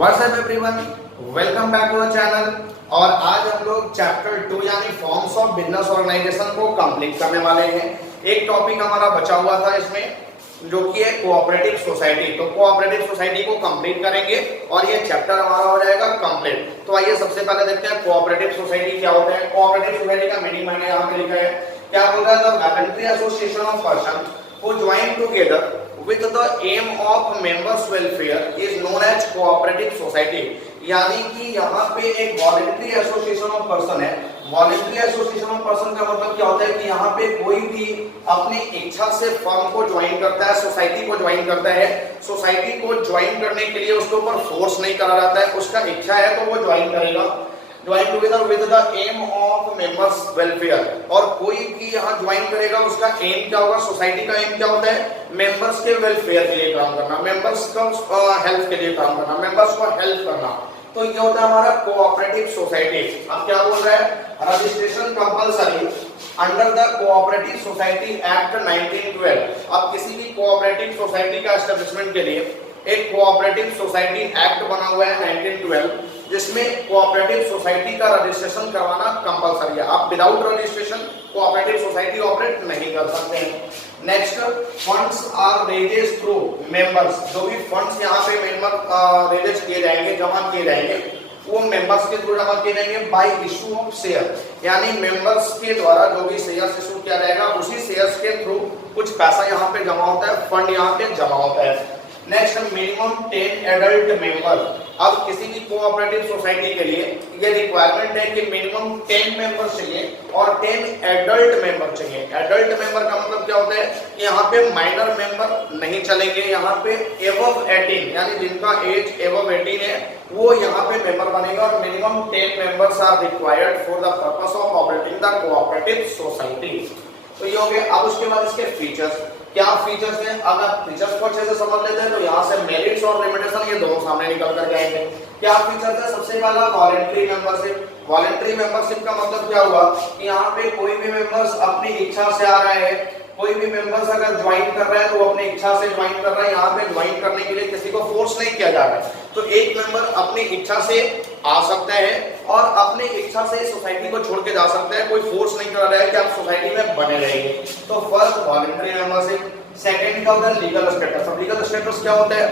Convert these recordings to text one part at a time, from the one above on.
WhatsApp everyone, welcome back to the channel. और आज हम लोग चैप्टर 2 यानी फॉर्म्स ऑफ बिजनेस ऑर्गेनाइजेशन को कंप्लीट करने वाले हैं। एक टॉपिक हमारा बचा हुआ था इसमें जो कि है कोऑपरेटिव सोसाइटी। तो कोऑपरेटिव सोसाइटी को कंप्लीट करेंगे और ये चैप्टर हमारा हो जाएगा कंप्लीट। तो आइए सबसे पहले देखते हैं कोऑपरेटिव सोसाइटी क्या होता है। कोऑपरेटिव सोसाइटी का मीनिंग मैंने यहाँ पे लिखा है, क्या बोल रहा है, the voluntary association of person who join together with the aim of members welfare is known as cooperative society। यानी कि यहाँ पे एक वॉलंटरी एसोसिएशन ऑफ पर्सन है। वॉलंटरी एसोसिएशन ऑफ पर्सन का मतलब क्या होता है कि यहाँ पे कोई भी अपनी इच्छा से फर्म को ज्वाइन करता है, सोसाइटी को ज्वाइन करता है। सोसाइटी को ज्वाइन करने के लिए उसके ऊपर फोर्स नहीं करा जाता है, उसका इच्छा है तो वो ज्वाइन करेगा। Join together with the aim of members welfare. और कोई भी यहाँ ज्वाइन करेगा उसका एम क्या होगा, सोसाइटी का एम क्या होता है, मेंबर्स के वेलफेयर के लिए काम करना, मेंबर्स का हेल्थ के लिए काम करना, मेंबर्स को हेल्प करना। तो ये होता है हमारा कोऑपरेटिव सोसाइटी। अब क्या बोल रहा है, registration compulsory under the cooperative society act 1912। अब किसी भी कोऑपरेटिव सोसाइटी का एस्टेब्लिशमेंट के लिए एक कोऑपरेटिव सोसाइटी एक्ट बना हुआ है 1912, जिसमें कोऑपरेटिव सोसाइटी का रजिस्ट्रेशन करवाना कंपलसरी है। आप without registration cooperative society operate नहीं कर सकते हैं। Next, funds are raises through members. जो भी फंड्स यहाँ पे मेंबर रेजेस किए जाएंगे, जमा किए जाएंगे, वो मेंबर्स के थ्रू जमा किए जाएंगे बाय इशू ऑफ शेयर। यानी मेंबर्स के द्वारा जो भी शेयर्स इशू किया जाएगा उसी शेयर्स के थ्रू कुछ पैसा यहाँ पे जमा होता है, फंड यहाँ पे जमा होता है। Next, minimum 10 adult member. अब किसी भी कोऑपरेटिव सोसाइटी के लिए ये रिक्वायरमेंट है कि मिनिमम 10 मेंबर चाहिए और 10 एडल्ट मेंबर चाहिए। एडल्ट मेंबर का मतलब क्या होता है कि यहाँ पे माइनर मेंबर नहीं चलेंगे, यहाँ पे एबव 18 यानी जिनका एज एबव 18 है वो यहाँ पे मेंबर बनेगा। और minimum 10 members are required for the purpose of operating the cooperative society. तो ये हो गया। अब उसके बाद इसके फीचर्स, क्या फीचर्स हैं। अगर फीचर्स को अच्छे से समझ लेते हैं तो यहाँ से मेरिट्स और लिमिटेशन ये दोनों सामने निकल कर जाएंगे। क्या फीचर्स है, सबसे पहला वॉलंटरी मेंबरशिप। वॉलंटरी मेंबरशिप का मतलब क्या हुआ कि यहाँ पे कोई भी मेंबर्स अपनी इच्छा से आ रहे हैं, कोई भी मेंबर्स अगर ज्वाइन कर रहा है तो वो अपनी इच्छा से ज्वाइन कर रहा है। यहाँ पे ज्वाइन करने के लिए किसी को फोर्स नहीं किया जा रहा है। तो एक मेंबर अपनी इच्छा से आ सकता है और अपनी इच्छा से सोसाइटी को छोड़ के जा सकता है, कोई फोर्स नहीं कर रहा है कि आप सोसाइटी में बने रहेंगे। तो फर्स्ट वॉलंटरी मेंबरशिप। सेकंड का होता है लीगल स्टेटस। अब लीगल स्टेटस क्या होता है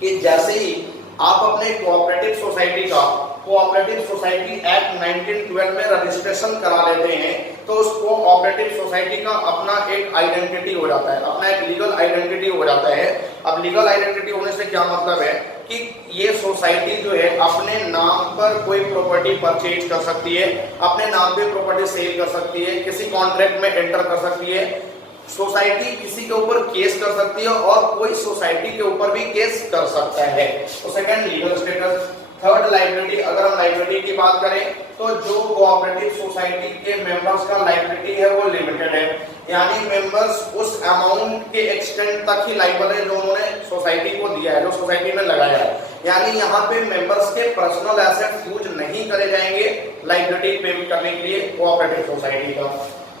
कि जैसे ही आप अपने कोऑपरेटिव सोसाइटी का कोऑपरेटिव सोसाइटी एक्ट 1912 में रजिस्ट्रेशन करा लेते हैं तो उस कोऑपरेटिव सोसाइटी का अपना एक आइडेंटिटी हो जाता है, अपना एक लीगल आइडेंटिटी हो जाता है। अब लीगल आइडेंटिटी होने से क्या मतलब है कि ये सोसाइटी जो है अपने नाम पर कोई प्रॉपर्टी परचेज कर सकती है, अपने नाम पे प्रॉपर्टी सेल कर सकती है, किसी कॉन्ट्रैक्ट में एंटर कर सकती है, सोसाइटी किसी के ऊपर केस कर सकती है और कोई सोसाइटी के ऊपर भी केस कर सकता है। तो second legal status. Third liability. अगर हम लायबिलिटी की बात करें तो जो कोऑपरेटिव सोसाइटी के मेंबर्स का लायबिलिटी है वो लिमिटेड है, यानी मेंबर्स उस अमाउंट के एक्सटेंट तक ही लायबल है जो उन्होंने सोसाइटी को दिया है, जो सोसाइटी में लगाया है। यानी यहाँ पे मेंबर्स के पर्सनल एसेट यूज नहीं करे जाएंगे लायबिलिटी पे करने के लिए कोऑपरेटिव सोसाइटी का।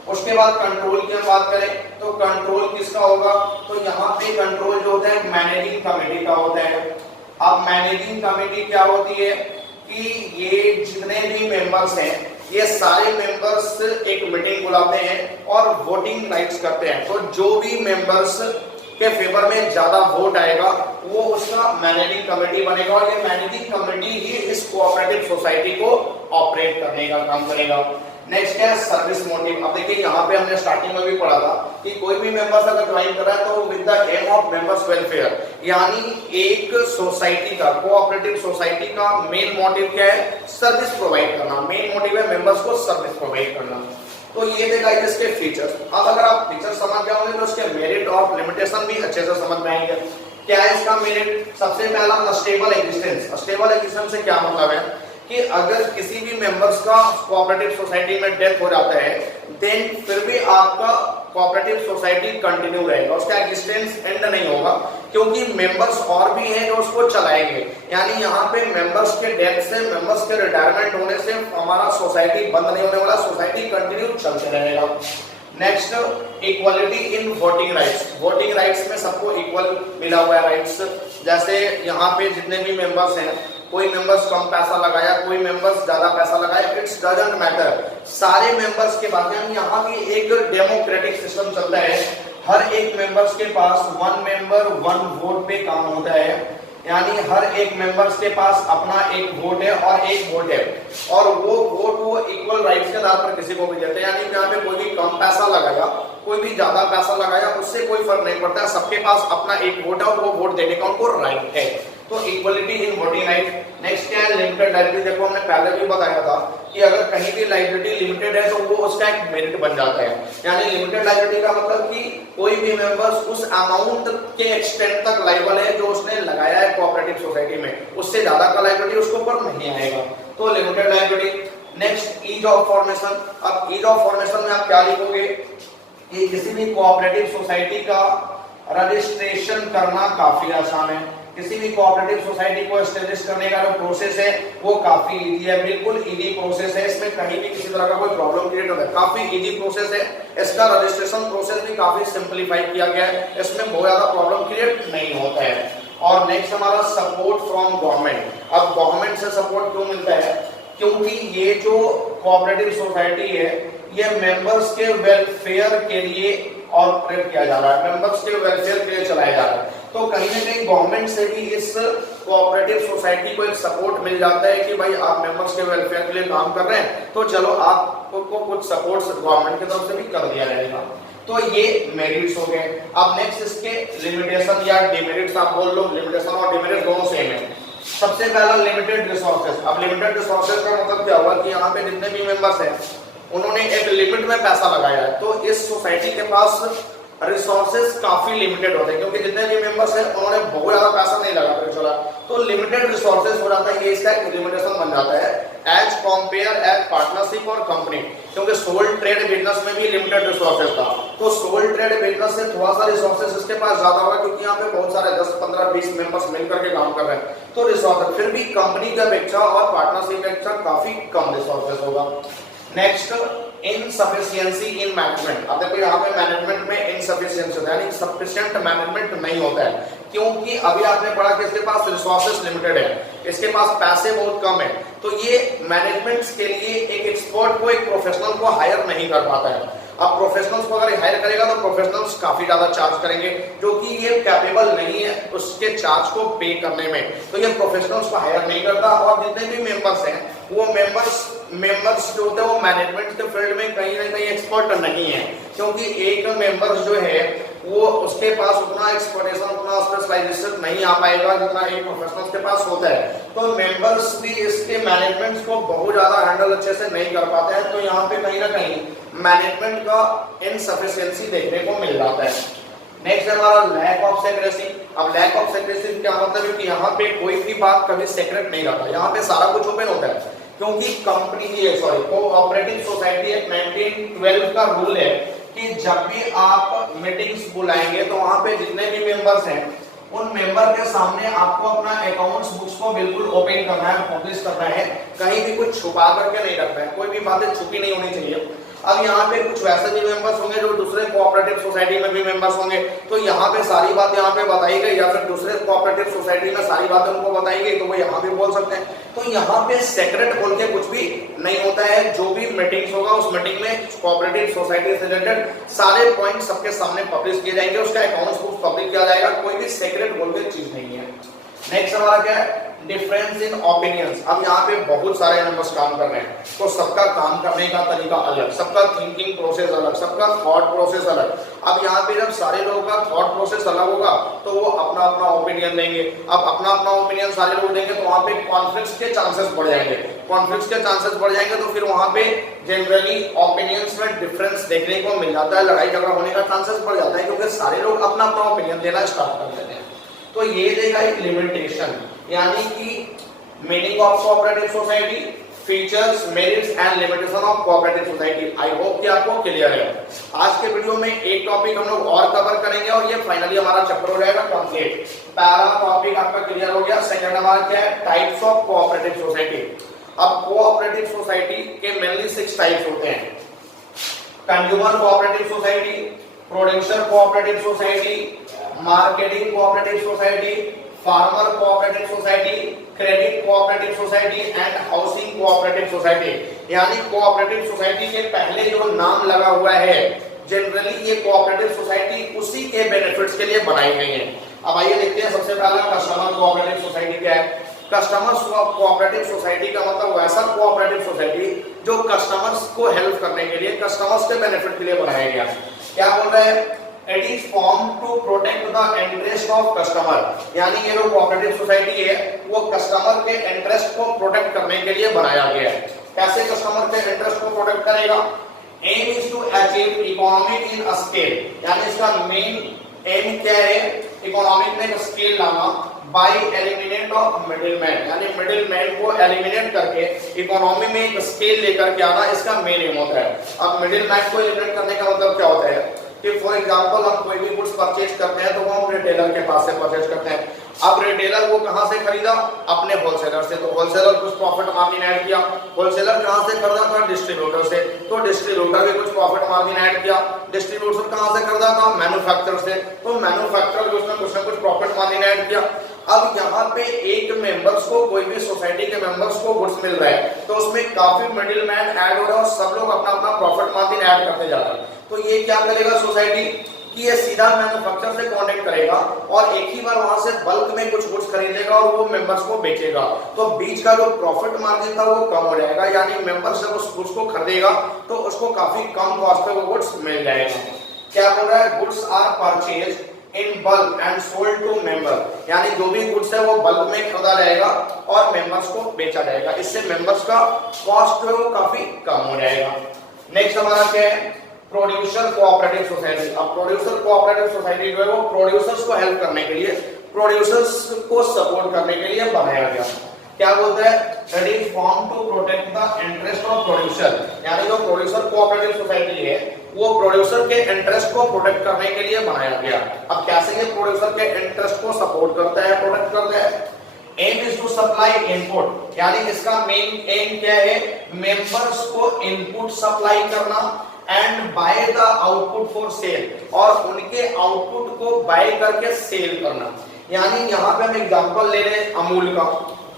उसके बाद कंट्रोल की हम बात करें तो कंट्रोल किसका होगा, तो यहाँ पे कंट्रोल जो होता है मैनेजिंग कमेटी का होता है। अब मैनेजिंग कमेटी क्या होती है कि ये जितने भी मेंबर्स हैं ये सारे मेंबर्स एक मीटिंग बुलाते हैं और वोटिंग राइट्स करते हैं। तो जो भी मेंबर्स के फेवर में ज्यादा वोट आएगा वो उसका मैनेजिंग कमेटी बनेगा और ये मैनेजिंग कमेटी ही इस कोऑपरेटिव सोसाइटी को ऑपरेट करने का काम करेगा। नेक्स्ट है सर्विस मोटिव। अब देखिए यहाँ पे हमने स्टार्टिंग में भी पढ़ा था कि कोई भी मेंबर्स अगर ज्वाइन कर रहा है तो with the aim of members welfare, यानी एक सोसाइटी का कोऑपरेटिव सोसाइटी का मेन मोटिव क्या है, सर्विस प्रोवाइड करना। मेन मोटिव है मेंबर्स को सर्विस प्रोवाइड करना। तो ये देखा इसके फीचर्स। अब अगर आप फीचर समझ जाओगे तो उसके मेरिट और लिमिटेशन भी अच्छे से समझ में आएंगे। क्या है इसका मेरिट, सबसे पहला स्टेबल एग्जिस्टेंस। स्टेबल एग्जिस्टेंस से क्या मतलब है कि अगर किसी भी मेंबर्स का कोऑपरेटिव सोसाइटी में डेथ हो जाता है देन फिर भी आपका कोऑपरेटिव सोसाइटी कंटिन्यू रहेगा, उसका एग्जिस्टेंस एंड नहीं होगा क्योंकि मेंबर्स और भी हैं जो उसको चलाएंगे। यानी यहाँ पे मेंबर्स के डेथ से, मेंबर्स के रिटायरमेंट होने से हमारा सोसाइटी बंद नहीं होने वाला, सोसाइटी कंटिन्यू चलते रहेगा। Next, equality in voting rights. Voting rights में सबको इक्वल मिला हुआ है राइट्स। जैसे यहाँ पे जितने भी मेंबर्स हैं, कोई मेंबर्स कम पैसा लगाया, कोई मेंबर्स ज्यादा पैसा लगाया, इट्स डजंट मैटर, सारे मेंबर्स के बाद यानी यहाँ भी एक डेमोक्रेटिक सिस्टम चलता है। हर एक मेंबर्स के पास वन मेंबर वन वोट पे काम होता है, यानी हर एक मेंबर्स के पास अपना एक वोट है और एक वोट है, और वो वोट वो इक्वल राइट्स के आधार पर किसी को भी देते हैं। यानी यहाँ पे कोई भी कम पैसा लगाया, कोई भी ज्यादा पैसा लगाया, उससे कोई फर्क नहीं पड़ता, सबके पास अपना एक वोट है और वो वोट देने का उनको राइट है। तो equality in voting right. Next क्या है, लिमिटेड लाइबिलिटी। देखो हमने पहले भी बताया था कि अगर कहीं भी लाइबिलिटी लिमिटेड है तो वो उसका एक मेरिट बन जाता है। यानी लिमिटेड लाइबिलिटी का मतलब कि कोई भी मेंबर्स उस अमाउंट के एक्सटेंट तक लायबल है जो उसने लगाया है कोऑपरेटिव सोसाइटी में, उससे ज्यादा का लाइबिलिटी उसके ऊपर नहीं आएगा, तो limited liability. Next ease of formation. अब ईज ऑफ फॉर्मेशन में आप क्या लिखोगे कि किसी भी कोऑपरेटिव सोसाइटी का रजिस्ट्रेशन करना काफी आसान है। किसी भी कोऑपरेटिव सोसाइटी को एस्टेब्लिश करने का जो प्रोसेस है वो काफी इजी है, बिल्कुल इजी प्रोसेस है, इसमें कहीं भी किसी तरह का कोई प्रॉब्लम क्रिएट होता है, काफी इजी प्रोसेस है। इसका रजिस्ट्रेशन प्रोसेस भी काफी सिंपलीफाई किया गया है, इसमें बहुत ज्यादा प्रॉब्लम क्रिएट नहीं होता है। और नेक्स्ट हमारा सपोर्ट फ्रॉम गवर्नमेंट। अब गवर्नमेंट से सपोर्ट क्यों मिलता है, क्योंकि ये जो कोऑपरेटिव सोसाइटी है ये मेंबर्स के वेलफेयर के लिए ऑपरेट किया जा रहा है, मेंबर्स के वेलफेयर के लिए चलाया जा रहा है। तो कहीं ना कहीं गवर्नमेंट से भी इस कोऑपरेटिव सोसाइटी को एक सपोर्ट मिल जाता है कि भाई आप मेंबर्स के वेलफेयर के लिए काम कर रहे हैं, तो चलो आपको कुछ सपोर्ट गवर्नमेंट की तरफ से भी कर दिया जाएगा। तो ये मेरिट्स हो गए। अब नेक्स्ट इसके लिमिटेशन या डिमेरिट्स आप बोल लो, लिमिटेशन और डिमेरिट दोनों सेम है। सबसे पहला लिमिटेड रिसोर्सेज। अब लिमिटेड रिसोर्सेज का मतलब क्या हुआ कि यहाँ पे जितने भी मेंबर्स हैं उन्होंने एक लिमिट में पैसा लगाया है, तो इस सोसाइटी के पास रिसोर्सेज काफी लिमिटेड होते हैं, क्योंकि जितने भी मेंबर्स हैं उन्होंने बहुत ज्यादा पैसा नहीं लगा कर चला, तो लिमिटेड रिसोर्सेज हो जाता है, ये इसका एक लिमिटेशन बन जाता है एज कंपेयर एज पार्टनरशिप और कंपनी। क्योंकि सोल ट्रेड बिजनेस में भी लिमिटेड रिसोर्सेज था, तो सोल ट्रेड बिजनेस से थोड़ा सा रिसोर्सेज इसके पास ज्यादा होगा, क्योंकि यहाँ पे बहुत सारे 10, 15, 20 मेंबर्स मिलकर के काम कर रहे हैं, तो रिसोर्सेज फिर भी कंपनी की अपेक्षा और पार्टनरशिप की अपेक्षा काफी कम रिसोर्सेज होगा। Next insufficiency in management. अब देखो यहाँ पे मैनेजमेंट में इनसफिशिएंसी होता है, यानी सफिशिएंट मैनेजमेंट नहीं होता है, क्योंकि अभी आपने पढ़ा कि इसके पास रिसोर्सेज लिमिटेड है, इसके पास पैसे बहुत कम है, तो ये मैनेजमेंट के लिए एक एक्सपर्ट को, एक प्रोफेशनल को हायर नहीं कर पाता है। अब प्रोफेशनल्स को अगर हायर करेगा तो प्रोफेशनल्स काफी ज्यादा चार्ज करेंगे, जो कि ये कैपेबल नहीं है उसके चार्ज को पे करने में, तो ये प्रोफेशनल्स को हायर नहीं करता। और जितने भी मेंबर्स हैं वो मेंबर्स जो होते हैं वो मैनेजमेंट के फील्ड में कहीं ना कहीं एक्सपर्ट नहीं है, क्योंकि एक मेंबर्स जो है वो उसके पास उतना एक्सपर्टेशन, उतना स्पेशलाइजेशन नहीं आ पाएगा जितना एक प्रोफेशनल्स के पास होता है, तो मेंबर्स भी इसके मैनेजमेंट को बहुत ज्यादा हैंडल अच्छे से नहीं कर पाते हैं, तो यहाँ पे कहीं ना कहीं मैनेजमेंट का इनसफिशिएंसी देखने को मिल जाता है। नेक्स्ट है हमारा लैक ऑफ सेक्रेसी। अब लैक ऑफ सेक्रेसी क्या मतलब है कि यहाँ पे कोई भी बात कभी सीक्रेट नहीं रहता, यहाँ पे सारा कुछ ओपन होता है, क्योंकि कंपनी की कोऑपरेटिव सोसाइटी एक 1912 का रूल है कि जब भी आप मीटिंग्स बुलाएंगे तो वहां पे जितने भी मेंबर्स हैं उन मेंबर के सामने आपको अपना अकाउंट्स बुक्स को बिल्कुल ओपन करना है, पब्लिश करना है, कहीं भी कुछ छुपा करके नहीं रखना है, कोई भी बातें छुपी नहीं होनी चाहिए। अब यहाँ पे कुछ वैसे भी मेंबर्स होंगे जो दूसरे कोऑपरेटिव सोसाइटी में भी मेंबर्स होंगे, तो यहाँ पे सारी बात यहाँ पे बताई गई, या फिर दूसरे कोऑपरेटिव सोसाइटी में सारी बातें उनको बताई गई तो वो यहाँ भी बोल सकते हैं। तो यहाँ पे सेक्रेट बोल के कुछ भी नहीं होता है, जो भी मीटिंग्स होगा उस मीटिंग में कोऑपरेटिव सोसाइटी से रिलेटेड सारे पॉइंट सबके सामने पब्लिश किए जाएंगे, उसका अकाउंट्स बुक पब्लिश किया जाएगा, कोई भी सेक्रेट बोल के चीज नहीं है। नेक्स्ट हमारा क्या है, डिफरेंस इन ओपिनियंस। अब यहाँ पे बहुत सारे मेंबर्स काम कर रहे हैं, तो सबका काम करने का तरीका अलग, सबका थिंकिंग प्रोसेस अलग, सबका थॉट प्रोसेस अलग। अब यहाँ पे जब सारे लोगों का थॉट प्रोसेस अलग होगा तो वो अपना अपना ओपिनियन देंगे। अब अपना अपना ओपिनियन सारे लोग देंगे तो वहाँ पे कॉन्फ्लिक्ट्स के चांसेस बढ़ जाएंगे, कॉन्फ्लिक्ट्स के चांसेस बढ़ जाएंगे तो फिर वहाँ पे जनरली ओपिनियंस में डिफरेंस देखने को मिल जाता है, लड़ाई झगड़ा होने का चांसेस बढ़ जाता है, क्योंकि सारे लोग अपना अपना ओपिनियन देना स्टार्ट कर देते हैं। तो ये देगा एक लिमिटेशन, यानी कि meaning of cooperative society, features, merits and limitation of cooperative society. I hope कि आपको क्लियर है। आज के वीडियो में एक टॉपिक हम लोग और कवर करेंगे और ये फाइनली हमारा चैप्टर हो जाएगा कंप्लीट। पहला टॉपिक आपका क्लियर हो गया। सेकंड हमारा क्या है, टाइप्स ऑफ कोऑपरेटिव सोसाइटी। अब कोऑपरेटिव सोसाइटी के मेनली 6 टाइप्स होते हैं, consumer cooperative society, producer cooperative society, marketing cooperative society, farmer cooperative society, credit cooperative society and housing cooperative society. यानी कोऑपरेटिव सोसाइटी के पहले जो नाम लगा हुआ है, जनरली ये कोऑपरेटिव सोसाइटी उसी के बेनिफिट्स के लिए बनाई गई है। अब आइए देखते हैं सबसे पहला कस्टमर कोऑपरेटिव सोसाइटी क्या है। कस्टमर्स कोऑपरेटिव सोसाइटी का मतलब वैसा कोऑपरेटिव सोसाइटी जो कस्टमर्स को हेल्प करने के लिए, कस्टमर्स के बेनिफिट के लिए बनाया गया। क्या बोल रहे हैं? It is form to protect the interest of customer. यानी ये जो कोऑपरेटिव सोसाइटी है वो कस्टमर के इंटरेस्ट को प्रोटेक्ट करने के लिए बनाया गया है। कैसे कस्टमर के इंटरेस्ट को प्रोटेक्ट करेगा? Aim is to achieve economic in scale. यानी इसका मेन एम क्या है? इकोनॉमिक में स्केल लाना बाय एलिमिनेट ऑफ मिडिलमैन। यानी मिडिलमैन को एलिमिनेट करके इकोनॉमी में एक स्केल लेकर के आना इसका मेन एम होता है। अब मिडिलमैन को एलिमिनेट करने का मतलब क्या होता है कि फॉर एग्जांपल हम कोई भी गुड्स परचेज करते हैं तो वो हम रिटेलर के पास से परचेज करते हैं। अब रिटेलर वो कहां से खरीदा? अपने होलसेलर से। तो होलसेलर कुछ प्रॉफिट मार्जिन ऐड किया। होलसेलर कहां से खरीदा था? डिस्ट्रीब्यूटर से। तो डिस्ट्रीब्यूटर भी कुछ प्रॉफिट मार्जिन ऐड किया। डिस्ट्रीब्यूटर कहां से खरीदा था? मैन्युफैक्चरर से। तो मैन्युफैक्चरर भी उसने कुछ ना कुछ प्रॉफिट मार्जिन ऐड किया। अब यहाँ पे एक मेंबर्स को, कोई भी सोसाइटी के मेंबर्स को गुड्स मिल रहा है तो उसमें काफी मिडिलमैन ऐड हो रहा है और सब लोग अपना अपना प्रॉफिट मार्जिन ऐड करते जा रहे हैं। तो ये क्या करेगा सोसाइटी कि ये सीधा मैन्युफैक्चरर से कांटेक्ट करेगा और एक ही बार वहां से बल्क में कुछ गुड्स खरीदेगा और वो मेंबर्स को बेचेगा। तो बीच का जो प्रॉफिट मार्जिन था वो कम हो जाएगा। यानी मेंबर जब उस गुड्स को खरीदेगा तो उसको काफी कम कॉस्ट पे वो गुड्स मिल जाएगा। क्या बोल रहा है? Goods are purchase in bulk and sold to member. यानी जो भी गुड्स है वो बल्क में खरीदा जाएगा और मेंबर्स को बेचा जाएगा। इससे मेंबर्स का कॉस्ट जो है वो काफी कम हो जाएगा। नेक्स्ट हमारा क्या है? Producer cooperative society. अब प्रोड्यूसर कोऑपरेटिव सोसाइटी जो है वो प्रोड्यूसर्स को हेल्प करने के लिए, प्रोड्यूसर्स को सपोर्ट करने के लिए बनाया गया। क्या बोलता है? It is form to protect the interest of producer. यानी जो प्रोड्यूसर कोऑपरेटिव सोसाइटी है वो प्रोड्यूसर के इंटरेस्ट को प्रोटेक्ट करने के लिए बनाया गया। अब कैसे ये प्रोड्यूसर के इंटरेस्ट को सपोर्ट करता है, प्रोटेक्ट करता है? Aim is to supply input. यानी इसका मेन एम क्या है? मेंबर्स को इनपुट सप्लाई करना and buy the output for sale, और उनके आउटपुट को बाय करके सेल करना। यानी यहाँ पे हम एग्जांपल ले रहे हैं अमूल का।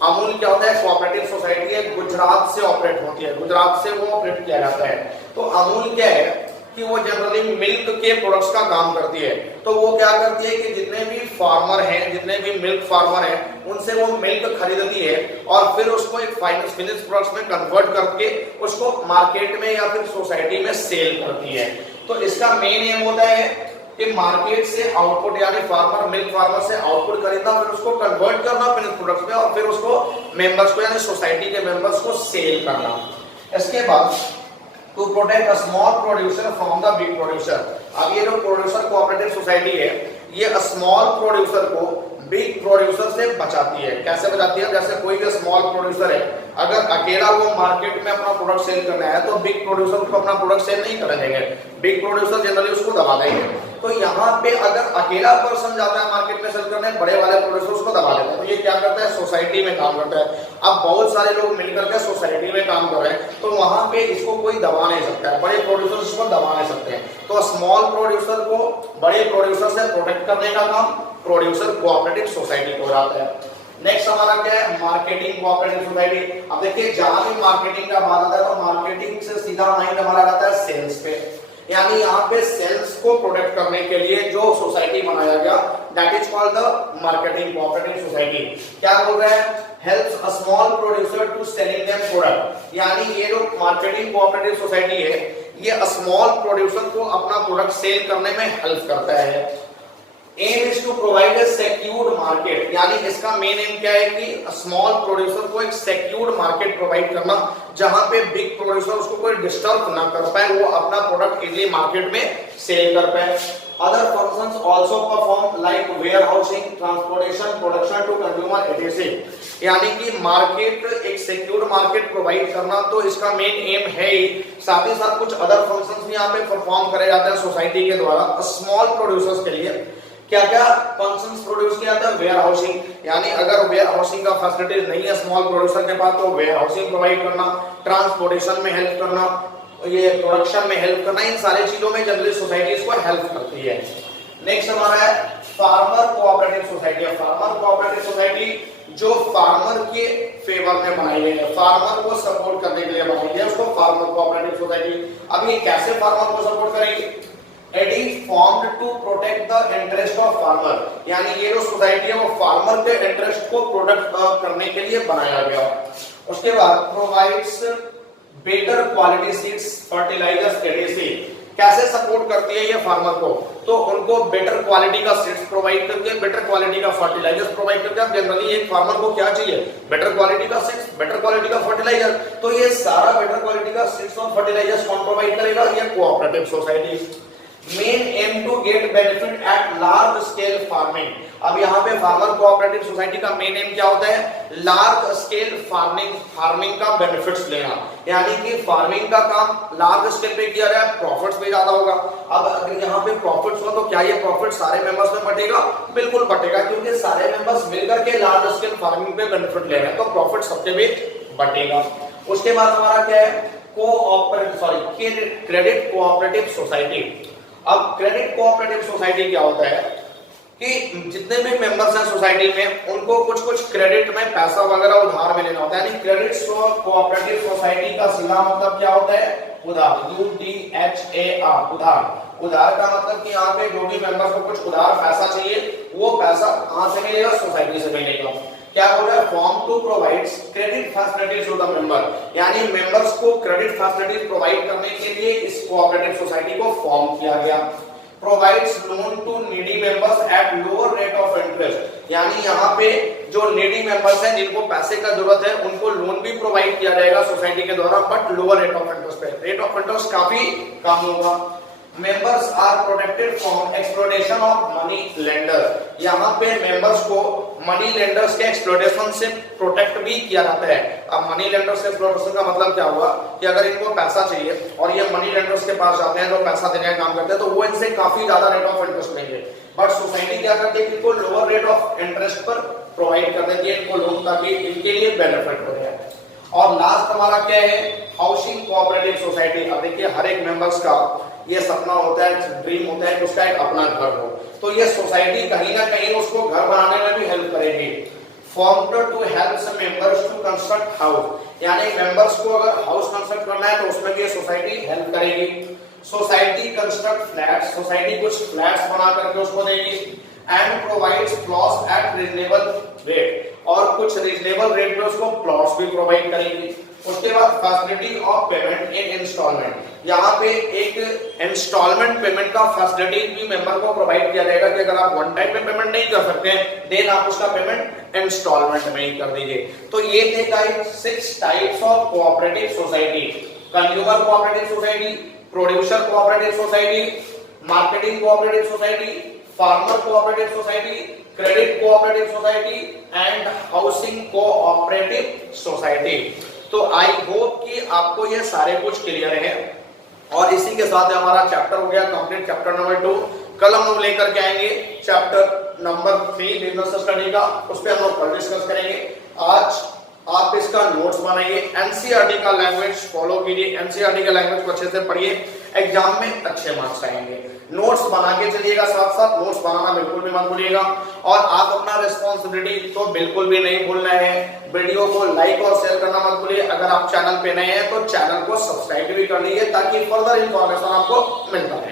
अमूल क्या होता है? कोऑपरेटिव सोसाइटी है, गुजरात से ऑपरेट होती है, गुजरात से वो ऑपरेट किया जाता है। तो अमूल क्या है कि वो जनरली मिल्क के प्रोडक्ट्स का काम करती है। तो वो क्या करती है कि जितने भी फार्मर हैं, जितने भी मिल्क फार्मर हैं, उनसे वो मिल्क खरीदती है और फिर उसको एक फिनिश प्रोडक्ट्स में कन्वर्ट करके उसको मार्केट में या फिर सोसाइटी में सेल करती है। तो इसका मेन एम होता है कि मार्केट से आउटपुट, यानी फार्मर, मिल्क फार्मर से आउटपुट खरीदना, फिर उसको कन्वर्ट करना फिनिश प्रोडक्ट्स में और फिर उसको मेंबर्स को, यानी सोसाइटी के मेंबर्स को सेल करना। इसके बाद to protect a small producer from the big producer. अब ये जो प्रोड्यूसर कोऑपरेटिव सोसाइटी है ये स्मॉल प्रोड्यूसर को बिग प्रोड्यूसर से बचाती है। कैसे बचाती है? जैसे कोई भी स्मॉल प्रोड्यूसर है, अगर अकेला वो मार्केट में अपना प्रोडक्ट सेल करना है तो बिग प्रोड्यूसर उसको अपना प्रोडक्ट सेल नहीं कर देंगे, बिग प्रोड्यूसर जनरली उसको दबा देंगे। तो यहाँ पे अगर अकेला पर्सन जाता है मार्केट में सेल करने, बड़े वाले प्रोड्यूसर उसको दबा देते हैं। तो ये क्या करता है? सोसाइटी में काम करता है। अब बहुत सारे लोग मिलकर के सोसाइटी में काम कर रहे हैं तो वहां पे इसको कोई दबा नहीं सकता है, बड़े प्रोड्यूसर इसको दबा नहीं सकते हैं। तो स्मॉल प्रोड्यूसर को बड़े प्रोड्यूसर से प्रोटेक्ट करने का काम प्रोड्यूसर कोऑपरेटिव सोसाइटी को आता है। नेक्स्ट हमारा क्या है? Marketing cooperative society. अब देखिए जहां भी मार्केटिंग का बात आता है तो मार्केटिंग से सीधा माइंड हमारा आता है सेल्स पे। यानी यहाँ पे सेल्स को प्रोटेक्ट करने के लिए जो सोसाइटी बनाया गया that is called the marketing cooperative society. क्या बोल रहा है? Helps a small producer to selling their product. यानी ये जो मार्केटिंग कोऑपरेटिव सोसाइटी है ये स्मॉल प्रोड्यूसर को अपना प्रोडक्ट सेल करने में हेल्प करता है। Aim is to provide a secured market. यानी इसका मेन एम क्या है कि स्मॉल प्रोड्यूसर को एक सिक्योर्ड मार्केट प्रोवाइड करना जहां पे बिग प्रोड्यूसर उसको कोई डिस्टर्ब ना कर पाए, वो अपना प्रोडक्ट इजीली मार्केट में सेल कर पाए। Other functions also perform like warehousing, transportation, production to consumer adhesive. यानी कि मार्केट, एक सिक्योर्ड मार्केट प्रोवाइड करना तो इसका मेन एम है ही। साथ ही साथ कुछ अदर फंक्शंस भी यहाँ पे परफॉर्म करे जाते हैं सोसाइटी के द्वारा स्मॉल प्रोड्यूसर्स के लिए। क्या क्या फंक्शंस प्रोड्यूस किया जाता है? वेयर हाउसिंग, यानी अगर वेयर हाउसिंग का फैसिलिटीज नहीं है स्मॉल प्रोड्यूसर के पास तो वेयर हाउसिंग प्रोवाइड करना, ट्रांसपोर्टेशन में हेल्प करना, ये प्रोडक्शन में हेल्प करना, इन सारी चीजों में जनरली सोसाइटीज को हेल्प करती है। नेक्स्ट हमारा है फार्मर कोऑपरेटिव सोसाइटी है। फार्मर कोऑपरेटिव सोसाइटी जो फार्मर के फेवर में बनाई गई है, फार्मर को सपोर्ट करने के लिए बनाई गई है, उसको फार्मर कोऑपरेटिव सोसाइटी। अब ये कैसे फार्मर को सपोर्ट करेगी? It is formed to protect the interest of farmer, यानी ये जो सोसाइटी है वो फार्मर के इंटरेस्ट को प्रोटेक्ट करने के लिए बनाया गया। उसके बाद provides better quality seeds, fertilisers, ADC. कैसे सपोर्ट करती है ये फार्मर को? तो उनको बेटर क्वालिटी का सीड्स प्रोवाइड करके, बेटर क्वालिटी का फर्टिलाइजर्स प्रोवाइड करके। अब जनरली एक फार्मर को क्या चाहिए? बेटर क्वालिटी का सीड्स, बेटर क्वालिटी का फर्टिलाइजर। तो ये सारा बेटर क्वालिटी का सीड्स और फर्टिलाइजर्स कौन प्रोवाइड करेगा? ये cooperative society. Main aim to get benefit at large scale farming. अब यहाँ पे फार्मर कोऑपरेटिव सोसाइटी का मेन एम क्या होता है? लार्ज स्केल फार्मिंग का बेनिफिट्स लेना, यानी कि फार्मिंग का काम लार्ज स्केल पे किया जाए, प्रॉफिट्स भी ज्यादा होगा। अब अगर यहाँ पे प्रॉफिट्स हो तो क्या ये प्रॉफिट सारे मेंबर्स में बटेगा? बिल्कुल बटेगा, क्योंकि सारे मेंबर्स मिलकर के लार्ज स्केल फार्मिंग पे बेनिफिट ले रहे हैं, तो प्रॉफिट सबके भी बटेगा। उसके बाद हमारा क्या है? Credit cooperative society. अब क्रेडिट कोऑपरेटिव सोसाइटी क्या होता है कि जितने भी मेंबर्स हैं सोसाइटी में उनको कुछ कुछ क्रेडिट में पैसा वगैरह उधार में लेना होता है, यानी क्रेडिट कोऑपरेटिव सोसाइटी का सीधा मतलब क्या होता है? उधार, UDHAR, उधार। उधार का मतलब कि यहाँ पे जो भी मेंबर्स को कुछ उधार पैसा चाहिए वो पैसा कहां से मिलेगा? सोसाइटी से मिलेगा। क्या बोल रहा है? Form to provides credit facilities to the member, यानी मेंबर्स को क्रेडिट फैसिलिटीज प्रोवाइड करने के लिए इस कोऑपरेटिव सोसाइटी को फॉर्म किया गया। Provides loan to needy members at lower rate of interest, यानी यहाँ पे जो नीडी मेंबर्स हैं जिनको पैसे का जरूरत है उनको लोन भी प्रोवाइड किया जाएगा सोसाइटी के द्वारा, but lower rate of interest पे। रेट ऑफ इंटरेस्ट काफी कम होगा। Members are protected from exploitation of money lender, यहाँ पे मेंबर्स को मनी लेंडर्स के एक्सप्लॉइटेशन से प्रोटेक्ट भी किया जाता है। अब मनी लेंडर्स के एक्सप्लॉइटेशन का मतलब क्या हुआ कि अगर इनको पैसा चाहिए और ये मनी लेंडर्स के पास जाते हैं जो पैसा देने का काम करते हैं तो वो इनसे काफी ज्यादा रेट ऑफ इंटरेस्ट लेंगे, बट सोसाइटी क्या करती है कि इनको लोअर रेट ऑफ इंटरेस्ट पर प्रोवाइड कर देती है इनको लोन, ताकि इनके लिए बेनिफिट हो जाए। और लास्ट हमारा क्या है? Housing cooperative society. अब देखिए हर एक मेंबर्स का ये सपना होता है, ड्रीम होता है कि उसका एक अपना घर हो, तो ये सोसाइटी कहीं ना कहीं उसको घर बनाने में भी हेल्प करेगी। Formed to help members to construct house, यानी मेंबर्स को अगर हाउस कंस्ट्रक्ट करना है तो उसमें भी ये सोसाइटी हेल्प करेगी। सोसाइटी कंस्ट्रक्ट फ्लैट्स, सोसाइटी कुछ फ्लैट्स बना करके उसको देगी। And provides plots eight reasonable rate, और कुछ रीजनेबल रेट पे उसको प्लॉट्स भी प्रोवाइड करेगी। उसके बाद facility of payment in instalment, यहाँ पे एक इंस्टॉलमेंट पेमेंट का फैसिलिटी भी मेंबर को प्रोवाइड किया जाएगा कि अगर आप वन टाइम में पेमेंट नहीं कर सकते देन आप उसका पेमेंट इंस्टॉलमेंट में ही कर दीजिए। तो ये थे guys 6 types of cooperative society: consumer cooperative society, producer cooperative society, marketing cooperative society, farmer cooperative society, credit cooperative society and housing cooperative society. तो आई होप कि आपको ये सारे कुछ क्लियर है, और इसी के साथ हमारा चैप्टर हो गया कंप्लीट, चैप्टर नंबर 2। कल हम लोग लेकर के आएंगे चैप्टर नंबर 3 बिजनेस स्टडी का, उस पर हम लोग कल डिस्कस करेंगे। आज आप इसका नोट्स बनाइए, एनसीईआरटी का लैंग्वेज फॉलो कीजिए, एनसीईआरटी का लैंग्वेज को अच्छे से पढ़िए, एग्जाम में अच्छे मार्क्स आएंगे। नोट्स बना के चलिएगा, साथ साथ नोट्स बनाना बिल्कुल भी मत भूलिएगा। और आप अपना रिस्पॉन्सिबिलिटी तो बिल्कुल भी नहीं भूलना है, वीडियो को लाइक और शेयर करना मत भूलिए। अगर आप चैनल पे नए हैं तो चैनल को सब्सक्राइब भी कर लीजिए ताकि फर्दर इंफॉर्मेशन आपको मिलता है।